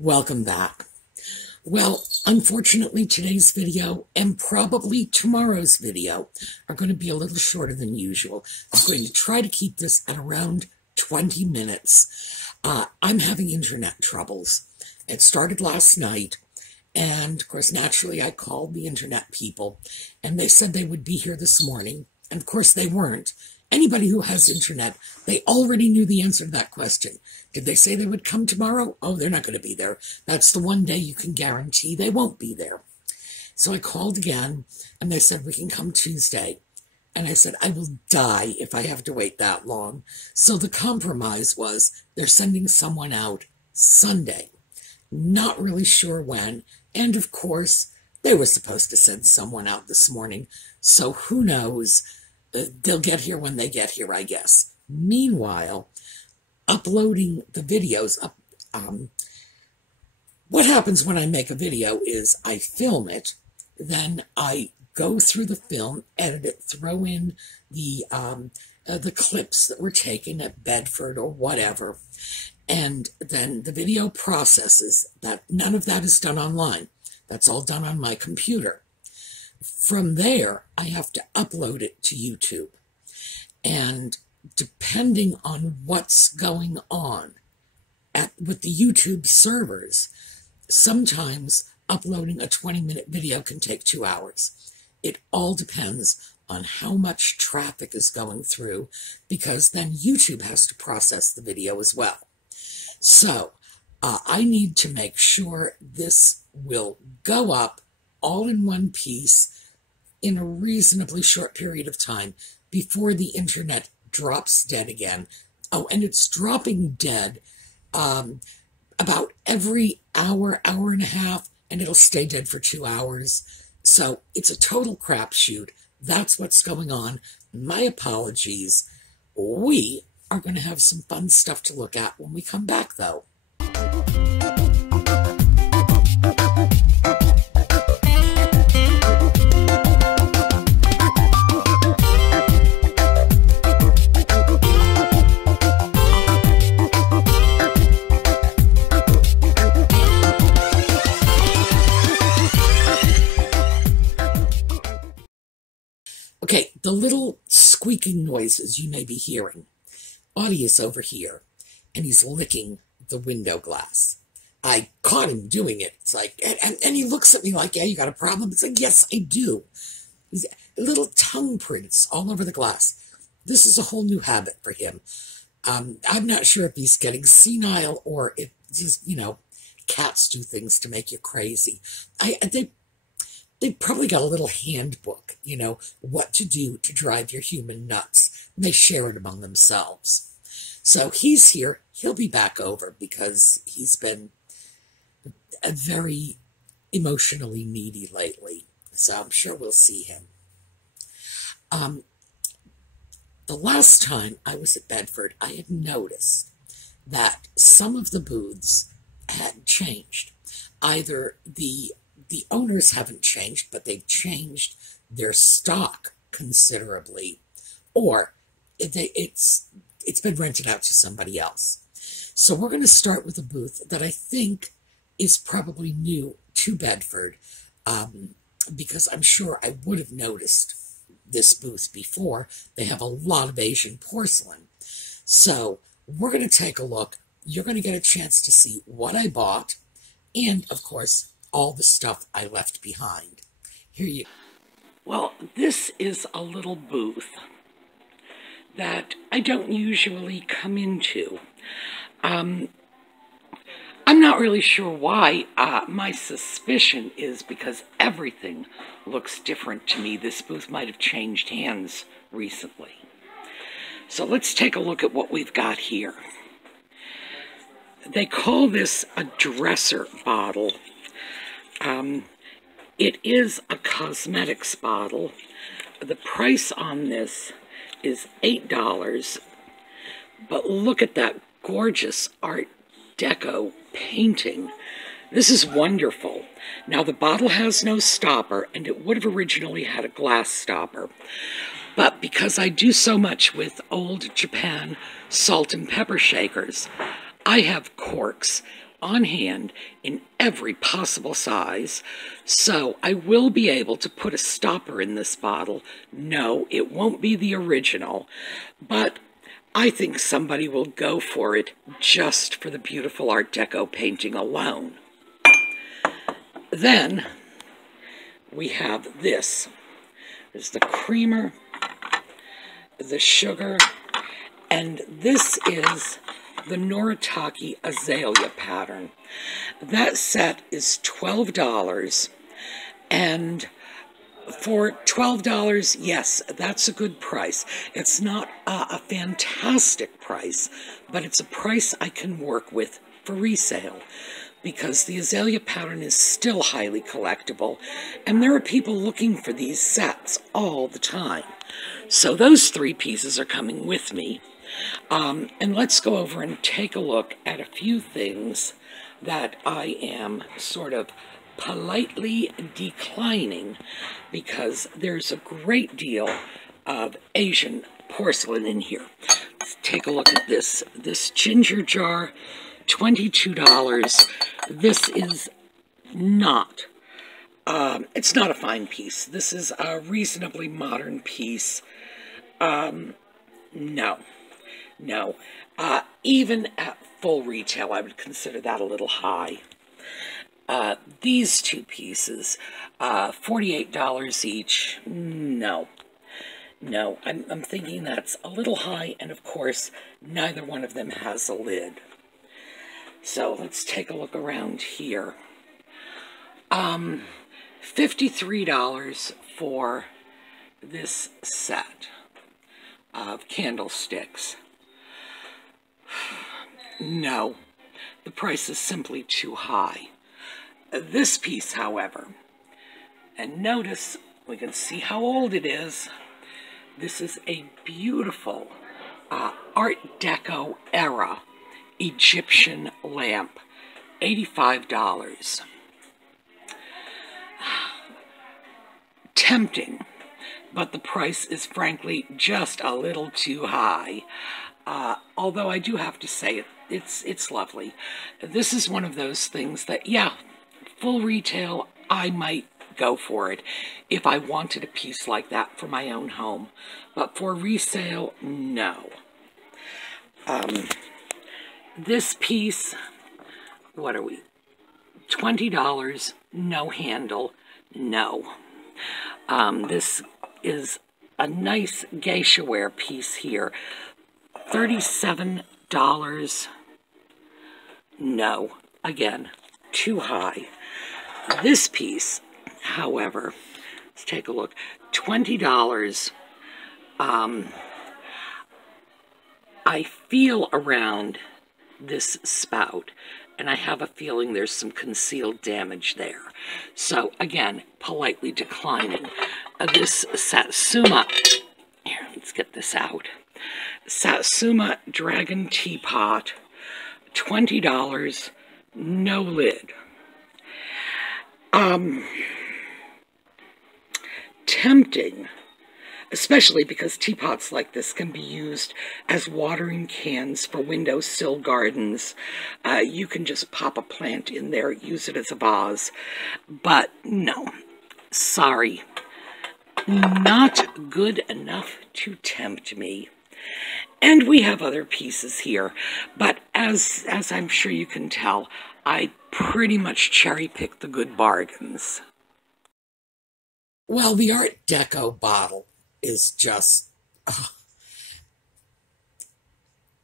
Welcome back. Well, unfortunately, today's video and probably tomorrow's video are going to be a little shorter than usual. I'm going to try to keep this at around 20 minutes. I'm having internet troubles. It started last night, and of course, naturally, I called the internet people, and they said they would be here this morning, and of course, they weren't. Anybody who has internet, they already knew the answer to that question. Did they say they would come tomorrow? Oh, they're not going to be there. That's the one day you can guarantee they won't be there. So I called again, and they said, we can come Tuesday. And I said, I will die if I have to wait that long. So the compromise was they're sending someone out Sunday. Not really sure when. And of course, they were supposed to send someone out this morning. So who knows? They'll get here when they get here, I guess. Meanwhile, uploading the videos, what happens when I make a video is I film it, then I go through the film, edit it, throw in the clips that were taken at Bedford or whatever, and then the video processes that. None of that is done online. That's all done on my computer. From there, I have to upload it to YouTube. And depending on what's going on with the YouTube servers, sometimes uploading a 20-minute video can take 2 hours. It all depends on how much traffic is going through, because then YouTube has to process the video as well. So I need to make sure this will go up all in one piece in a reasonably short period of time before the internet drops dead again. Oh, and it's dropping dead about every hour, hour and a half, and it'll stay dead for 2 hours. So it's a total crapshoot. That's what's going on. My apologies. We are going to have some fun stuff to look at when we come back, though. Okay, the little squeaking noises you may be hearing. Audie's over here, and he's licking the window glass. I caught him doing it. It's like, and he looks at me like, yeah, you got a problem? It's like, yes, I do. He's little tongue prints all over the glass. This is a whole new habit for him. I'm not sure if he's getting senile or if just, cats do things to make you crazy. They probably got a little handbook, what to do to drive your human nuts. And they share it among themselves. So he's here. He'll be back over because he's been very emotionally needy lately. So I'm sure we'll see him. The last time I was at Bedford, I had noticed that some of the booths had changed. Either the owners haven't changed, but they've changed their stock considerably, or it's been rented out to somebody else. So we're going to start with a booth that I think is probably new to Bedford, because I'm sure I would have noticed this booth before. They have a lot of Asian porcelain. So we're going to take a look. You're going to get a chance to see what I bought, and of course, all the stuff I left behind. Here you go. Well, this is a little booth that I don't usually come into. I'm not really sure why. My suspicion is because everything looks different to me. This booth might have changed hands recently. So let's take a look at what we've got here. They call this a dresser bottle. It is a cosmetics bottle. The price on this is $8, but look at that gorgeous Art Deco painting. This is wonderful. Now, the bottle has no stopper, and it would have originally had a glass stopper, but because I do so much with old Japan salt and pepper shakers, I have corks on hand in every possible size, so I will be able to put a stopper in this bottle. No, it won't be the original, but I think somebody will go for it just for the beautiful Art Deco painting alone. Then we have this. There's the creamer, the sugar, and this is the Noritake Azalea pattern. That set is $12, and for $12, yes, that's a good price. It's not a fantastic price, but it's a price I can work with for resale, because the Azalea pattern is still highly collectible, and there are people looking for these sets all the time. So those three pieces are coming with me. And let's go over and take a look at a few things that I am sort of politely declining, because there's a great deal of Asian porcelain in here. Let's take a look at this. This ginger jar, $22. This is not, it's not a fine piece. This is a reasonably modern piece. No. Even at full retail, I would consider that a little high. These two pieces, $48 each. No, I'm thinking that's a little high, and of course, neither one of them has a lid. So let's take a look around here. $53 for this set of candlesticks. No, the price is simply too high. This piece, however, and notice, we can see how old it is. This is a beautiful Art Deco era Egyptian lamp, $85. Tempting, but the price is frankly just a little too high. Although I do have to say it's lovely. This is one of those things that, yeah, full retail, I might go for it if I wanted a piece like that for my own home. But for resale, no. This piece, what are we? $20, no handle, no. This is a nice geisha ware piece here. $37, no. Again, too high. This piece, however, let's take a look. $20. I feel around this spout, and I have a feeling there's some concealed damage there. So, again, politely declining. This Satsuma, here, let's get this out. Satsuma Dragon Teapot, $20, no lid. Tempting, especially because teapots like this can be used as watering cans for windowsill gardens. You can just pop a plant in there, use it as a vase. But no, sorry, not good enough to tempt me. And we have other pieces here, but as I'm sure you can tell, I pretty much cherry-pick the good bargains. Well, the Art Deco bottle is just,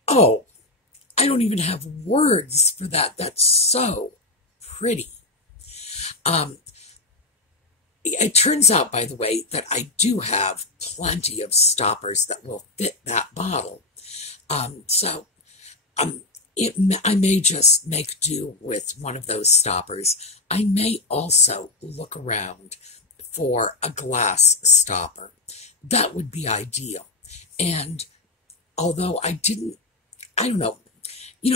oh, I don't even have words for that. That's so pretty. It turns out, by the way, that I do have plenty of stoppers that will fit that bottle. I may just make do with one of those stoppers. I may also look around for a glass stopper. That would be ideal. And although I don't know,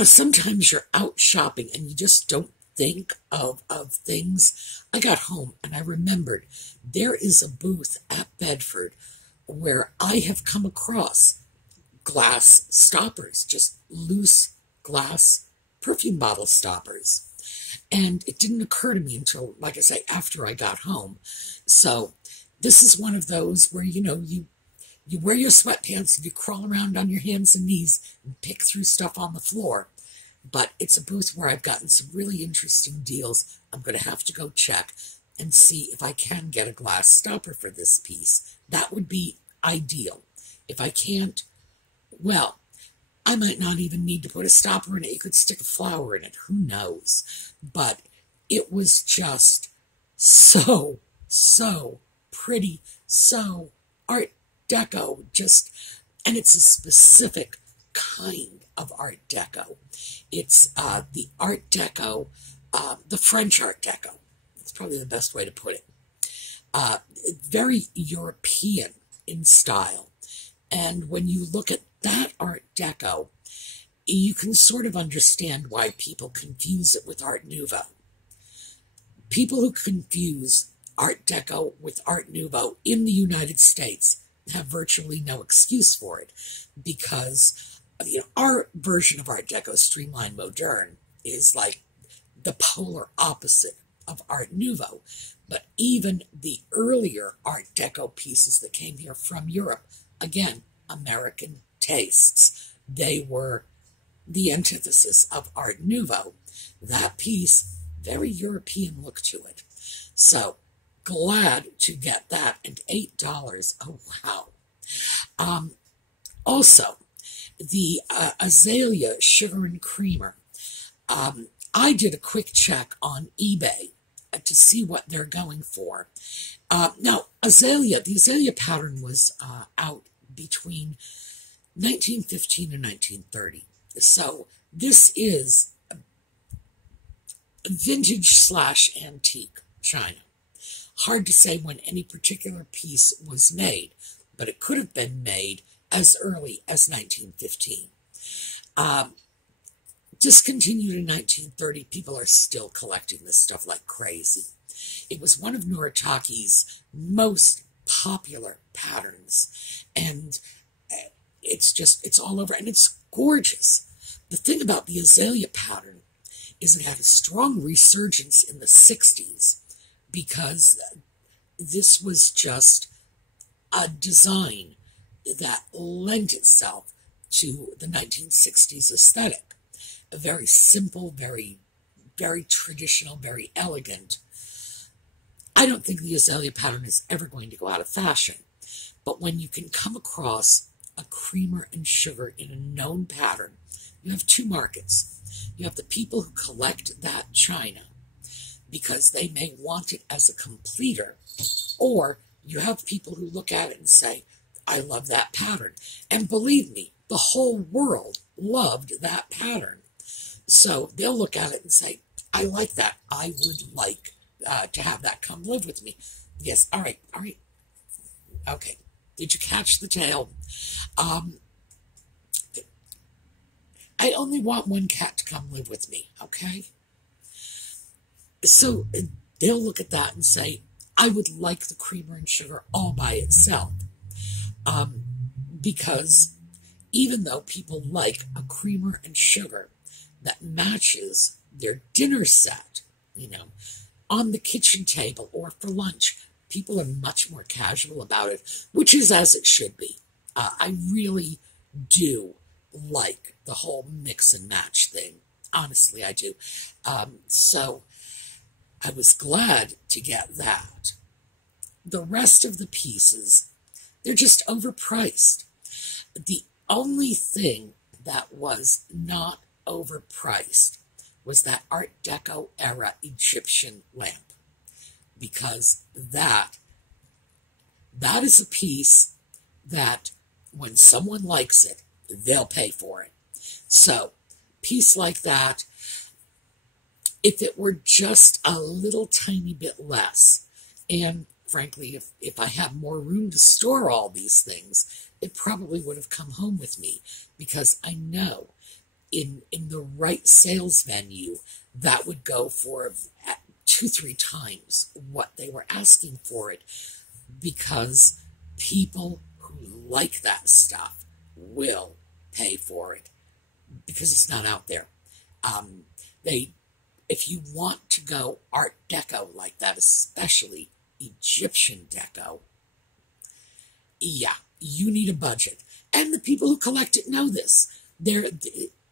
sometimes you're out shopping and you just don't think of things. I got home and I remembered there is a booth at Bedford where I have come across glass stoppers, just loose glass perfume bottle stoppers. And it didn't occur to me until, like I say, after I got home. So this is one of those where, you wear your sweatpants and you crawl around on your hands and knees and pick through stuff on the floor. But it's a booth where I've gotten some really interesting deals. I'm going to have to go check and see if I can get a glass stopper for this piece. That would be ideal. If I can't, well, I might not even need to put a stopper in it. You could stick a flower in it. Who knows? But it was just so pretty, so Art Deco. And it's a specific kind of Art Deco. It's the Art Deco, the French Art Deco. It's probably the best way to put it. Very European in style. And when you look at that Art Deco, you can sort of understand why people confuse it with Art Nouveau. People who confuse Art Deco with Art Nouveau in the United States have virtually no excuse for it, because our version of Art Deco, Streamline Moderne, is like the polar opposite of Art Nouveau. But even the earlier Art Deco pieces that came here from Europe, again, American tastes, they were the antithesis of Art Nouveau. That piece, very European look to it. So, glad to get that, and $8. Oh, wow. Also, the Azalea Sugar and Creamer. I did a quick check on eBay to see what they're going for. Now, the Azalea pattern was out between 1915 and 1930. So this is vintage/antique china. Hard to say when any particular piece was made, but it could have been made as early as 1915. Discontinued in 1930, people are still collecting this stuff like crazy. It was one of Noritaki's most popular patterns, and it's all over, and it's gorgeous. The thing about the Azalea pattern is it had a strong resurgence in the 60s, because this was just a design that lent itself to the 1960s aesthetic. A very simple, very, very traditional, very elegant. I don't think the Azalea pattern is ever going to go out of fashion, but when you can come across a creamer and sugar in a known pattern, you have two markets. You have the people who collect that china because they may want it as a completer, or you have people who look at it and say, I love that pattern. And believe me, the whole world loved that pattern. So they'll look at it and say, I like that. I would like to have that come live with me. Yes, all right. Okay, did you catch the tail? I only want one cat to come live with me, okay? So they'll look at that and say, I would like the creamer and sugar all by itself. Because even though people like a creamer and sugar that matches their dinner set, on the kitchen table or for lunch, people are much more casual about it, which is as it should be. I really do like the whole mix and match thing. Honestly, I do. So I was glad to get that. The rest of the pieces, they're just overpriced. The only thing that was not overpriced was that Art Deco era Egyptian lamp, because that is a piece that when someone likes it, they'll pay for it. So, piece like that, if it were just a little tiny bit less, and frankly, if I had more room to store all these things, it probably would have come home with me, because I know in the right sales venue, that would go for 2-3 times what they were asking for it, because people who like that stuff will pay for it, because it's not out there. If you want to go Art Deco like that, especially Egyptian Deco, yeah, you need a budget. And the people who collect it know this.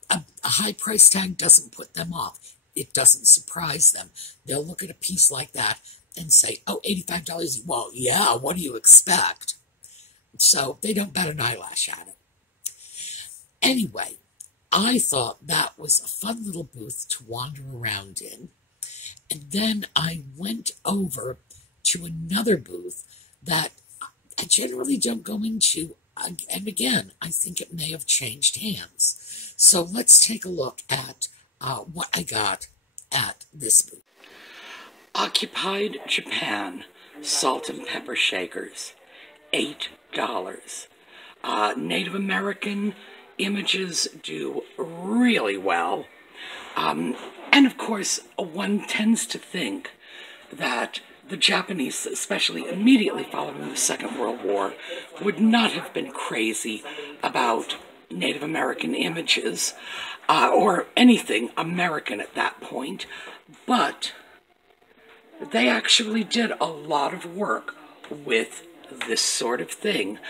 A high price tag doesn't put them off. It doesn't surprise them. They'll look at a piece like that and say, oh, $85. Well, yeah, what do you expect? So they don't bat an eyelash at it. Anyway, I thought that was a fun little booth to wander around in. And then I went over to another booth that I generally don't go into. And again, I think it may have changed hands. So let's take a look at what I got at this booth. Occupied Japan salt and pepper shakers, $8. Native American images do really well. And of course, one tends to think that the Japanese, especially immediately following the Second World War, would not have been crazy about Native American images or anything American at that point, but they actually did a lot of work with this sort of thing.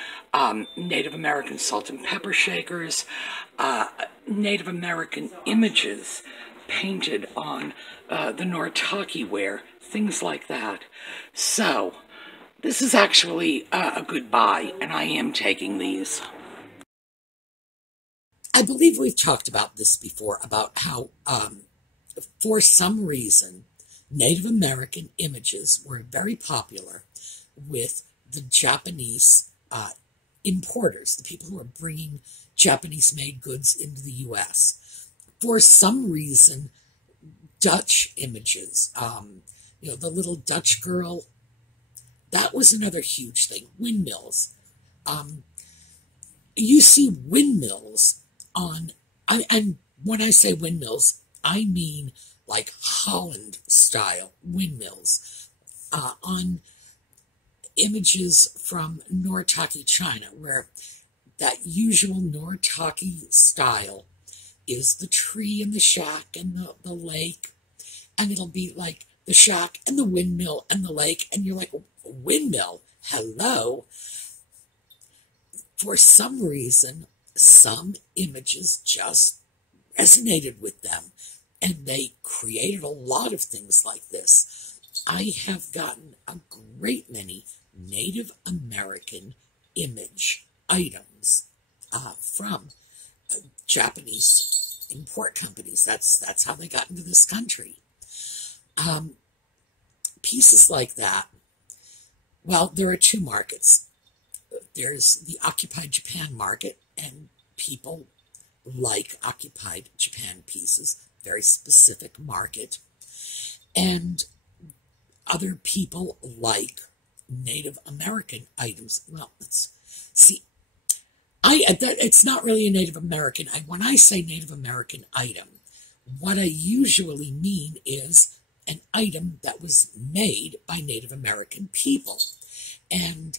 Native American salt and pepper shakers, Native American images painted on the Noritake ware, things like that. So, this is actually a good buy, and I am taking these. I believe we've talked about this before, about how, for some reason, Native American images were very popular with the Japanese importers, the people who are bringing Japanese-made goods into the U.S. For some reason, Dutch images, the little Dutch girl, that was another huge thing. Windmills. You see windmills on, and when I say windmills, I mean like Holland-style windmills on images from Noritake, China, where that usual Noritake style is the tree and the shack and the lake, and it'll be like the shack and the windmill and the lake, and you're like, windmill? Hello? For some reason, some images just resonated with them, and they created a lot of things like this. I have gotten a great many Native American image items from Japanese import companies. That's how they got into this country. Pieces like that, well, there are two markets. There's the Occupied Japan market, and people like Occupied Japan pieces, very specific market. And other people like Native American items. Well, it's not really a Native American. When I say Native American item, what I usually mean is an item that was made by Native American people. And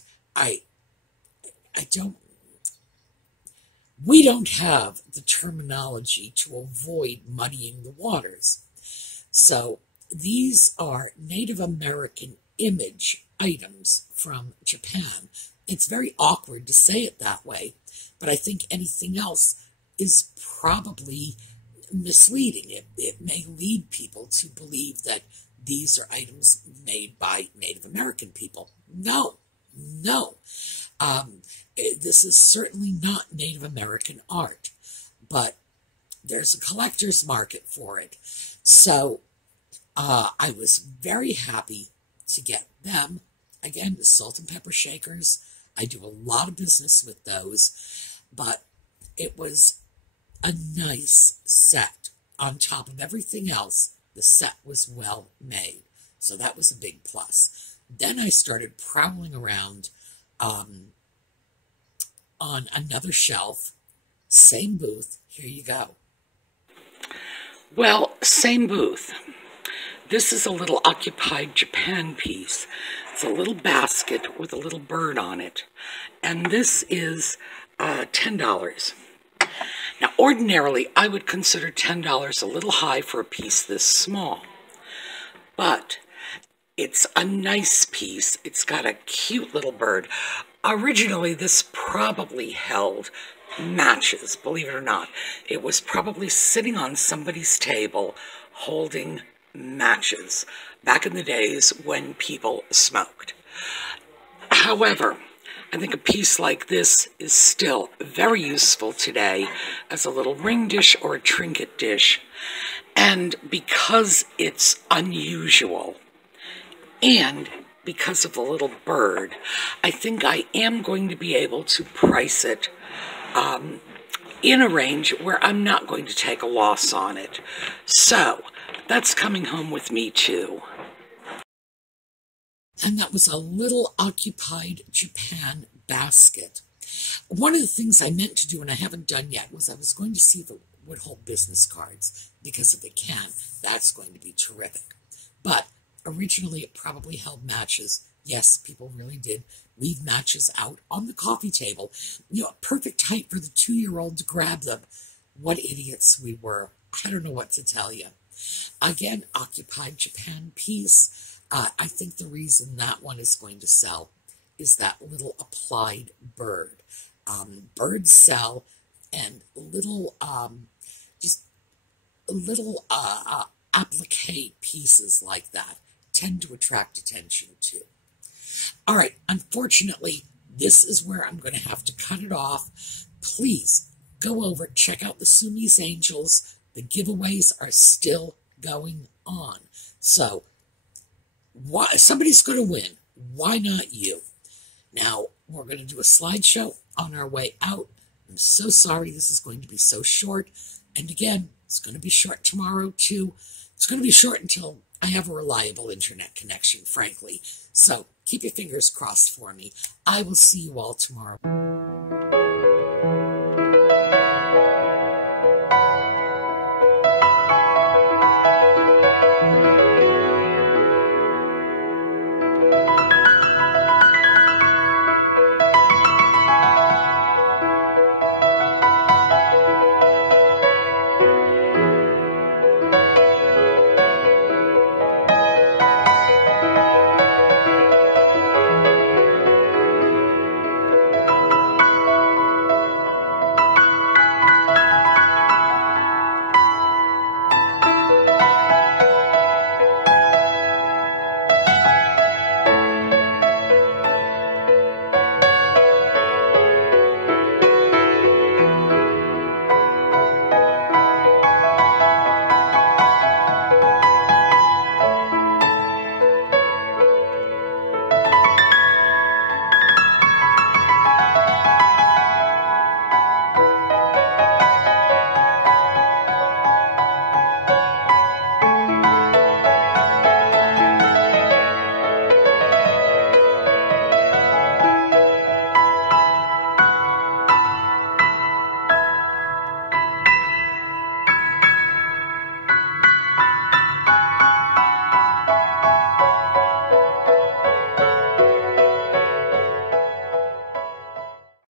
we don't have the terminology to avoid muddying the waters. So these are Native American image items from Japan. It's very awkward to say it that way, but I think anything else is probably misleading. It may lead people to believe that these are items made by Native American people. No. This is certainly not Native American art, but there's a collector's market for it. So I was very happy to get them. Again, the salt and pepper shakers, I do a lot of business with those, but it was a nice set. On top of everything else, the set was well made. So that was a big plus. Then I started prowling around on another shelf. Same booth. Here you go. Well, same booth. This is a little Occupied Japan piece. It's a little basket with a little bird on it. And this is $10. Now, ordinarily, I would consider $10 a little high for a piece this small, but it's a nice piece. It's got a cute little bird. Originally, this probably held matches, believe it or not. It was probably sitting on somebody's table holding matches back in the days when people smoked. However, I think a piece like this is still very useful today as a little ring dish or a trinket dish. And because it's unusual, and because of the little bird, I think I am going to be able to price it in a range where I'm not going to take a loss on it. So that's coming home with me too. And that was a little occupied Japan basket. One of the things I meant to do, and I haven't done yet, was I was going to see if it would hold business cards, because if it can, that's going to be terrific. But originally it probably held matches. Yes, people really did leave matches out on the coffee table. You know, perfect height for the 2-year-old to grab them. What idiots we were. I don't know what to tell you. Again, occupied Japan piece. I think the reason that one is going to sell is that little applied bird. Birds sell, and little, just little applique pieces like that tend to attract attention too. All right, unfortunately, this is where I'm going to have to cut it off. Please go over, check out the SueMe's Angels. The giveaways are still going on. So, somebody's going to win. Why not you? Now, we're going to do a slideshow on our way out. I'm so sorry this is going to be so short. And again, it's going to be short tomorrow too. It's going to be short until I have a reliable internet connection, frankly. So keep your fingers crossed for me. I will see you all tomorrow.